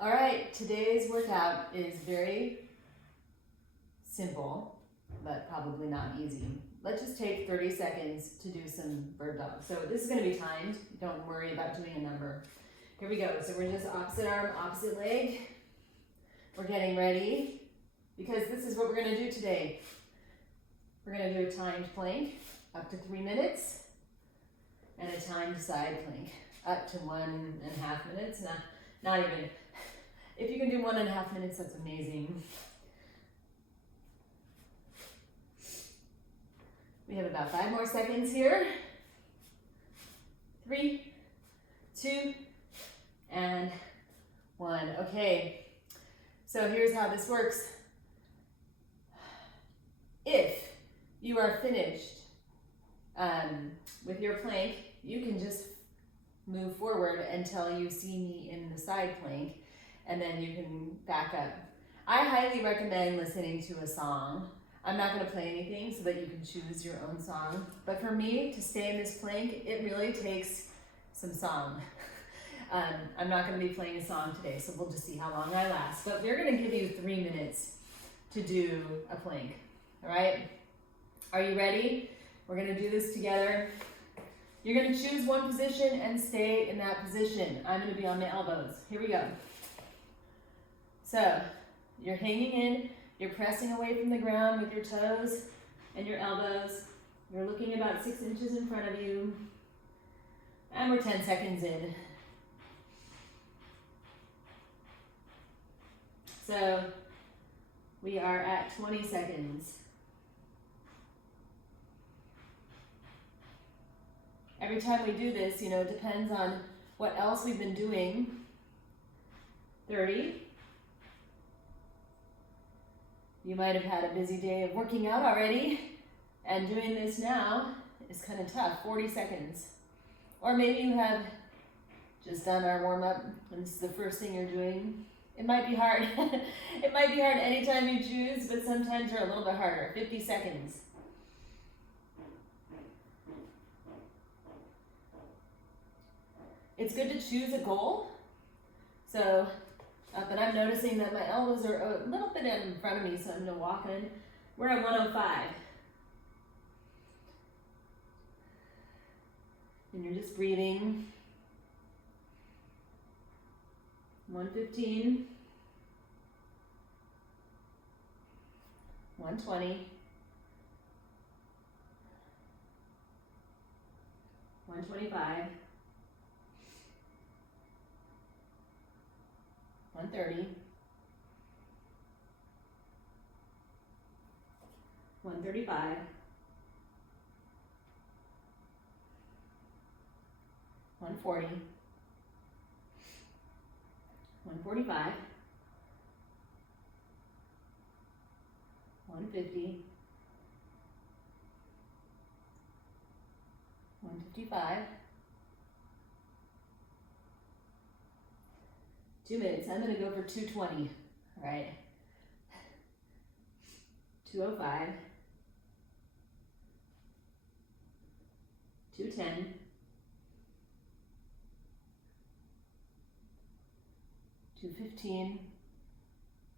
All right, today's workout is very simple, but probably not easy. Let's just take 30 seconds to do some bird dog. So this is gonna be timed. Don't worry about doing a number. Here we go. So we're just opposite arm, opposite leg. We're getting ready because this is what we're gonna do today. We're gonna do a timed plank up to 3 minutes and a timed side plank up to 1.5 minutes. Not even. If you can do 1.5 minutes, that's amazing. We have about 5 more seconds here. 3, 2, and 1. Okay, so here's how this works. If you are finished with your plank, you can just move forward until you see me in the side plank, and then you can back up. I highly recommend listening to a song. I'm not going to play anything so that you can choose your own song, but for me to stay in this plank, it really takes some song. I'm not going to be playing a song today, so we'll just see how long I last, but we're going to give you 3 minutes to do a plank. All right, are you ready? We're going to do this together. You're going to choose one position and stay in that position. I'm going to be on my elbows. Here we go. So you're hanging in, you're pressing away from the ground with your toes and your elbows. You're looking about 6 inches in front of you. And we're 10 seconds in. So we are at 20 seconds. Every time we do this, it depends on what else we've been doing. 30. You might have had a busy day of working out already, and doing this now is kind of tough. 40 seconds. Or maybe you have just done our warm-up, and this is the first thing you're doing. It might be hard. It might be hard anytime you choose, but sometimes they're a little bit harder. 50 seconds. It's good to choose a goal. So, but I'm noticing that my elbows are a little bit in front of me, so I'm going to walk in. We're at 105. And you're just breathing. 115. 120. 125. 130, 135, 140, 145, 150, 155, 2 minutes. I'm going to go for 220. All right. 205. 210. 215.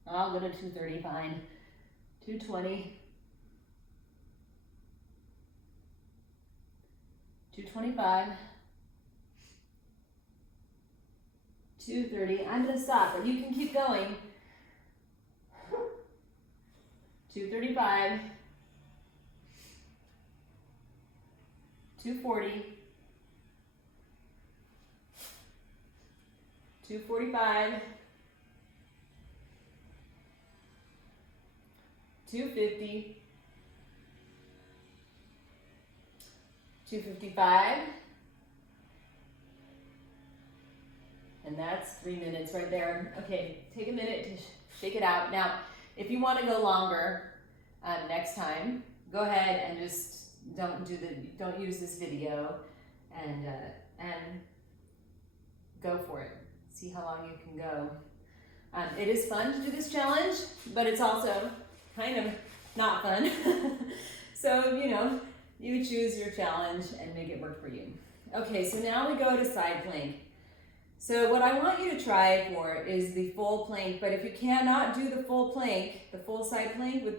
I'll go to 230, fine. 220. 225. 230. I'm going to stop, but you can keep going. 235. 240. 245. 250. 255. And that's 3 minutes right there. Okay, take a minute to shake it out. Now, if you want to go longer next time, go ahead and just don't use this video and go for it. See how long you can go. It is fun to do this challenge, but it's also kind of not fun. So, you choose your challenge and make it work for you. Okay, so now we go to side plank. So what I want you to try for is the full plank, but if you cannot do the full plank, the full side plank with,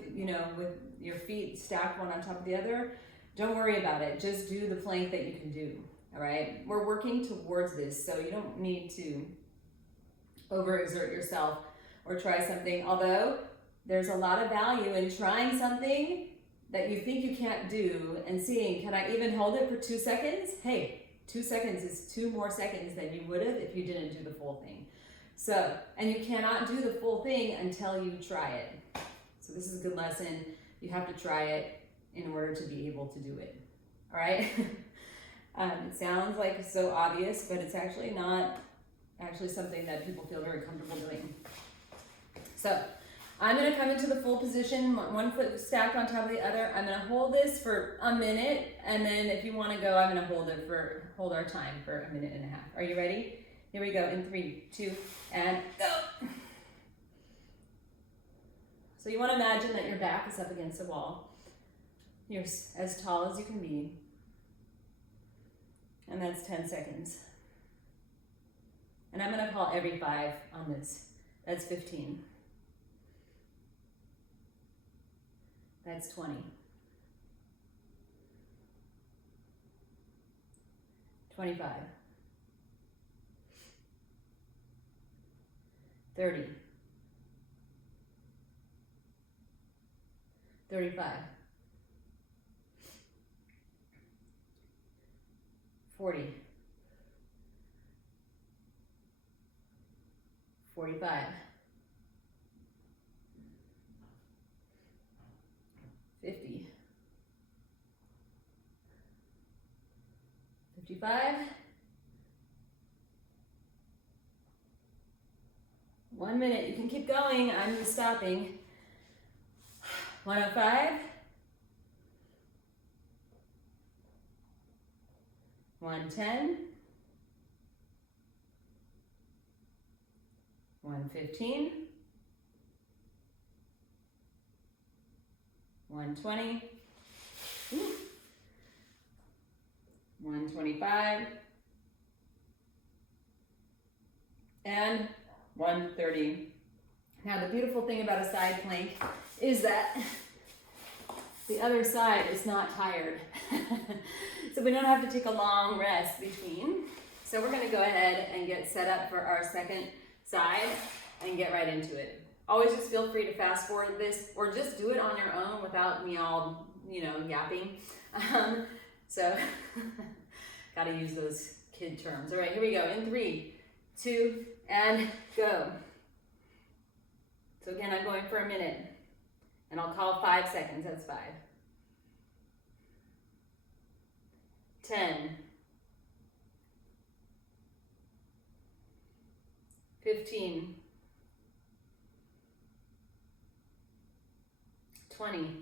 with your feet stacked one on top of the other, don't worry about it. Just do the plank that you can do, all right? We're working towards this, so you don't need to overexert yourself or try something, although there's a lot of value in trying something that you think you can't do and seeing, can I even hold it for 2 seconds? Hey, 2 seconds is 2 more seconds than you would have if you didn't do the full thing. So, and you cannot do the full thing until you try it. So this is a good lesson. You have to try it in order to be able to do it. All right? It sounds like so obvious, but it's actually not actually something that people feel very comfortable doing. So I'm gonna come into the full position, one foot stacked on top of the other. I'm gonna hold this for a minute, and then if you wanna go, I'm gonna hold our time for 1.5 minutes. Are you ready? Here we go, in 3, 2, and go. So you wanna imagine that your back is up against the wall. You're as tall as you can be. And that's 10 seconds. And I'm gonna call every 5 on this. That's 15. That's 20. 25. 30. 35. 40. 45. 50. 55. 1 minute. You can keep going. I'm just stopping. 105. 110. 115. 120. 125. And 130. Now the beautiful thing about a side plank is that the other side is not tired. So we don't have to take a long rest between. So we're gonna go ahead and get set up for our second side and get right into it. Always just feel free to fast forward this or just do it on your own without me all, yapping. So gotta use those kid terms. All right, here we go. In 3, 2, and go. So again, I'm going for a minute and I'll call 5 seconds. That's 5. 10. 15. 20.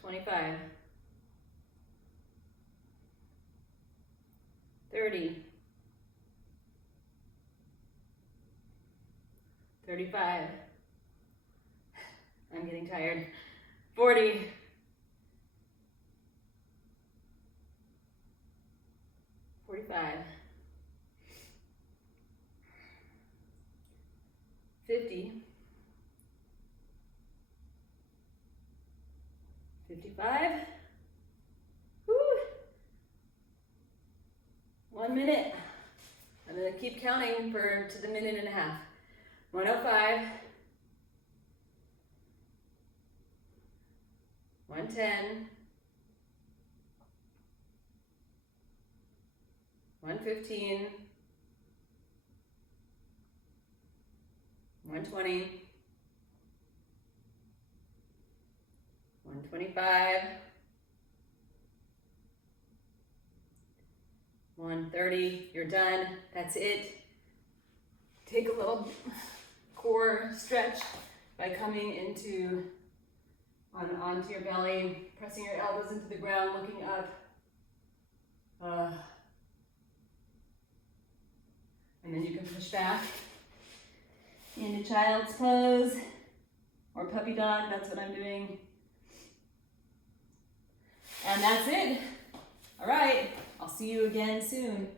25. 30. 35. I'm getting tired. 40. 45. 50. 55. Woo. 1 minute. I'm gonna keep counting to the 1.5 minutes. 105. 110. 115. 120. 125. 130. You're done. That's it. Take a little core stretch by coming onto your belly, pressing your elbows into the ground, looking up. And then you can push back into child's pose or puppy dog. That's what I'm doing. And that's it. All right. I'll see you again soon.